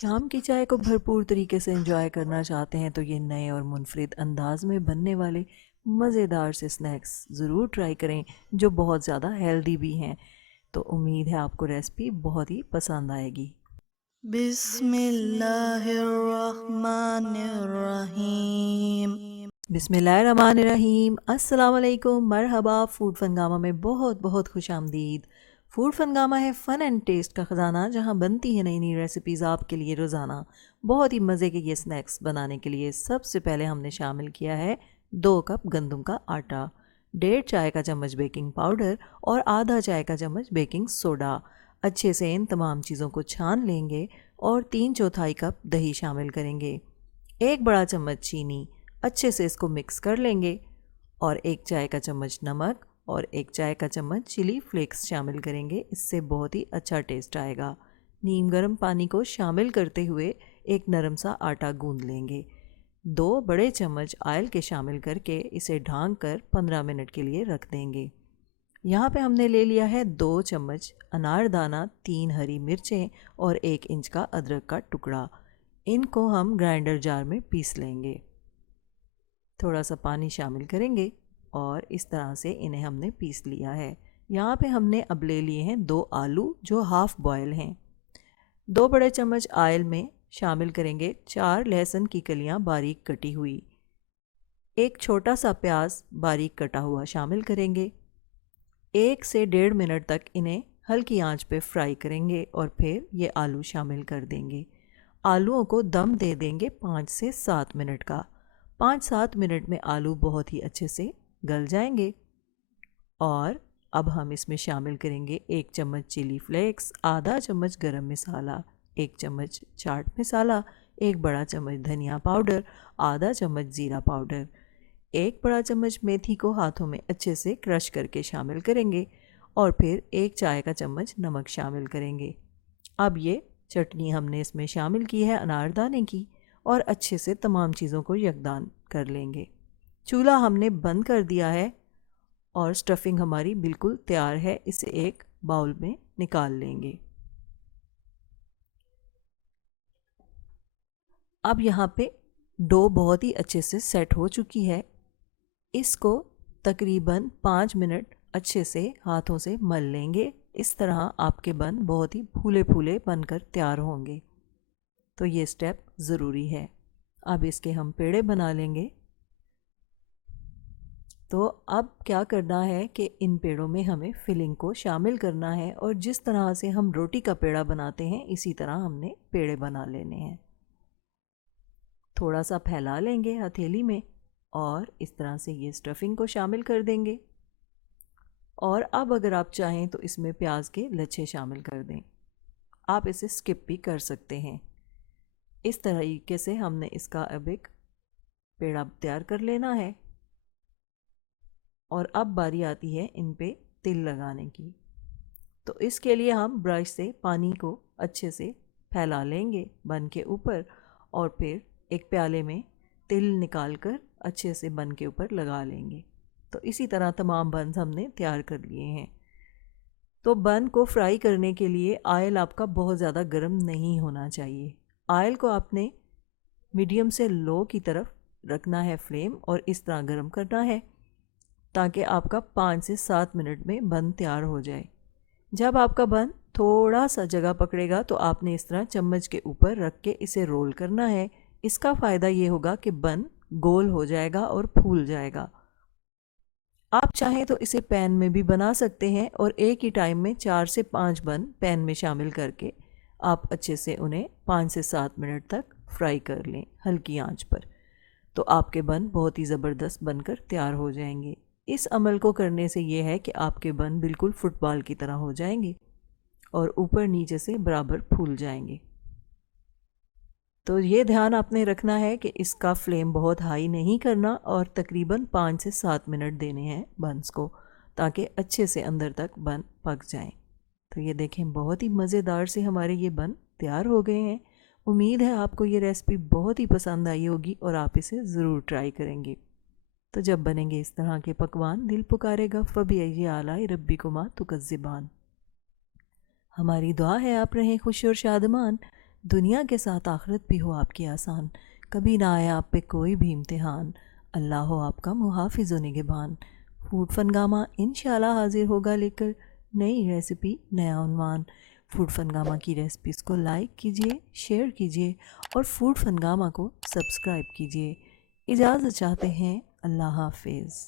शाम की चाय को भरपूर तरीके से एंजॉय करना चाहते हैं तो ये नए और मुनफरिद अंदाज में बनने वाले मज़ेदार से स्नैक्स ज़रूर ट्राई करें जो बहुत ज़्यादा हेल्दी भी हैं। तो उम्मीद है आपको रेसिपी बहुत ही पसंद आएगी। बिस्मिल्लाहिर्रहमानिर्रहीम। बिस्मिल्लाहिर्रहमानिर्रहीम। अस्सलाम वालेकुम, मरहबा। फूड फनगामा में बहुत बहुत खुश आमदीद। फूड फनगामा है फ़न एंड टेस्ट का ख़जाना, जहां बनती है नई नई रेसिपीज़ आपके लिए रोज़ाना। बहुत ही मज़े के ये स्नैक्स बनाने के लिए सबसे पहले हमने शामिल किया है 2 कप गंदम का आटा, 1.5 चाय का चम्मच बेकिंग पाउडर और आधा चाय का चम्मच बेकिंग सोडा। अच्छे से इन तमाम चीज़ों को छान लेंगे और 3/4 कप दही शामिल करेंगे, 1 बड़ा चम्मच चीनी। अच्छे से इसको मिक्स कर लेंगे और 1 चाय का चम्मच नमक और 1 चाय का चम्मच चिली फ्लेक्स शामिल करेंगे। इससे बहुत ही अच्छा टेस्ट आएगा। नीम गर्म पानी को शामिल करते हुए एक नरम सा आटा गूंद लेंगे। 2 बड़े चम्मच ऑयल के शामिल करके इसे ढांक कर 15 मिनट के लिए रख देंगे। यहाँ पे हमने ले लिया है 2 चम्मच अनारदाना, 3 हरी मिर्चें और 1 इंच का अदरक का टुकड़ा। इनको हम ग्राइंडर जार में पीस लेंगे। थोड़ा सा पानी शामिल करेंगे और इस तरह से इन्हें हमने पीस लिया है। यहाँ पे हमने अब ले लिए हैं 2 आलू जो हाफ़ बॉयल हैं। 2 बड़े चम्मच ऑयल में शामिल करेंगे 4 लहसुन की कलियाँ बारीक कटी हुई, एक छोटा सा प्याज बारीक कटा हुआ शामिल करेंगे। 1 से 1.5 मिनट तक इन्हें हल्की आंच पे फ्राई करेंगे और फिर ये आलू शामिल कर देंगे। आलूओं को दम दे देंगे 5 से 7 मिनट का। 5-7 मिनट में आलू बहुत ही अच्छे से गल जाएंगे और अब हम इसमें शामिल करेंगे 1 चम्मच चिली फ्लेक्स, आधा चम्मच गरम मसाला, 1 चम्मच चाट मसाला, 1 बड़ा चम्मच धनिया पाउडर, आधा चम्मच ज़ीरा पाउडर, 1 बड़ा चम्मच मेथी को हाथों में अच्छे से क्रश करके शामिल करेंगे और फिर 1 चाय का चम्मच नमक शामिल करेंगे। अब ये चटनी हमने इसमें शामिल की है अनारदाने की और अच्छे से तमाम चीज़ों को यकदान कर लेंगे। चूल्हा हमने बंद कर दिया है और स्टफिंग हमारी बिल्कुल तैयार है। इसे एक बाउल में निकाल लेंगे। अब यहाँ पे डो बहुत ही अच्छे से सेट हो चुकी है। इसको तकरीबन 5 मिनट अच्छे से हाथों से मल लेंगे। इस तरह आपके बन बहुत ही फूले फूले बनकर तैयार होंगे। तो ये स्टेप ज़रूरी है। अब इसके हम पेड़े बना लेंगे। तो अब क्या करना है कि इन पेड़ों में हमें फिलिंग को शामिल करना है और जिस तरह से हम रोटी का पेड़ा बनाते हैं इसी तरह हमने पेड़े बना लेने हैं। थोड़ा सा फैला लेंगे हथेली में और इस तरह से ये स्टफिंग को शामिल कर देंगे। और अब अगर आप चाहें तो इसमें प्याज के लच्छे शामिल कर दें। आप इसे स्किप भी कर सकते हैं। इस तरीके से हमने इसका अब एक पेड़ा तैयार कर लेना है। और अब बारी आती है इन पे तिल लगाने की। तो इसके लिए हम ब्रश से पानी को अच्छे से फैला लेंगे बन के ऊपर और फिर एक प्याले में तिल निकाल कर अच्छे से बन के ऊपर लगा लेंगे। तो इसी तरह तमाम बन्स हमने तैयार कर लिए हैं। तो बन को फ्राई करने के लिए ऑयल आपका बहुत ज़्यादा गर्म नहीं होना चाहिए। ऑयल को आपने मीडियम से लो की तरफ रखना है फ्लेम और इस तरह गर्म करना है ताकि आपका 5 से 7 मिनट में बन तैयार हो जाए। जब आपका बन थोड़ा सा जगह पकड़ेगा तो आपने इस तरह चम्मच के ऊपर रख के इसे रोल करना है। इसका फ़ायदा ये होगा कि बन गोल हो जाएगा और फूल जाएगा। आप चाहें तो इसे पैन में भी बना सकते हैं और एक ही टाइम में 4 से 5 बन पैन में शामिल करके आप अच्छे से उन्हें 5 से 7 मिनट तक फ्राई कर लें हल्की आंच पर। तो आपके बन बहुत ही ज़बरदस्त बनकर तैयार हो जाएंगे। इस अमल को करने से ये है कि आपके बन बिल्कुल फुटबॉल की तरह हो जाएंगे और ऊपर नीचे से बराबर फूल जाएंगे। तो ये ध्यान आपने रखना है कि इसका फ्लेम बहुत हाई नहीं करना और तकरीबन 5 से 7 मिनट देने हैं बन्स को ताकि अच्छे से अंदर तक बन पक जाएं। तो ये देखें बहुत ही मज़ेदार से हमारे ये बन तैयार हो गए हैं। उम्मीद है आपको ये रेसिपी बहुत ही पसंद आई होगी और आप इसे ज़रूर ट्राई करेंगे। तो जब बनेंगे इस तरह के पकवान दिल पुकारेगा फ़बी आलाई रब्बी कुमा तुकज़्ज़िबान। हमारी दुआ है आप रहें खुश और शादमान। दुनिया के साथ आखिरत भी हो आपकी आसान, कभी ना आया आप पे कोई भी इम्तिहान, अल्लाह हो आपका मुहाफिज़ व निगहबान। फूड फनगामा इंशाल्लाह हाजिर होगा लेकर नई रेसिपी, नया उन्वान। फूड फनगामा की रेसिपीज़ को लाइक कीजिए, शेयर कीजिए और फूड फनगामा को सब्सक्राइब कीजिए। इजाज़त चाहते हैं, अल्लाह हाफिज़।